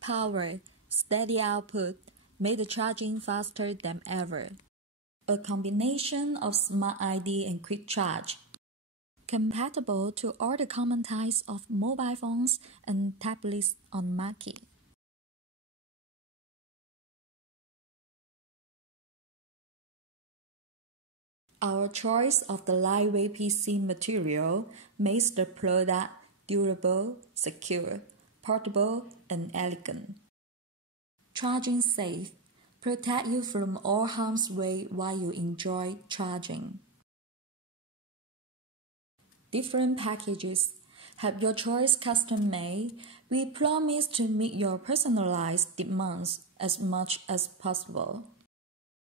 power, steady output made the charging faster than ever. A combination of Smart ID and Quick Charge, compatible to all the common types of mobile phones and tablets on the market. Our choice of the lightweight PC material makes the product durable, secure, portable, and elegant. Charging safe, protect you from all harm's way while you enjoy charging. Different packages. Have your choice custom made. We promise to meet your personalized demands as much as possible.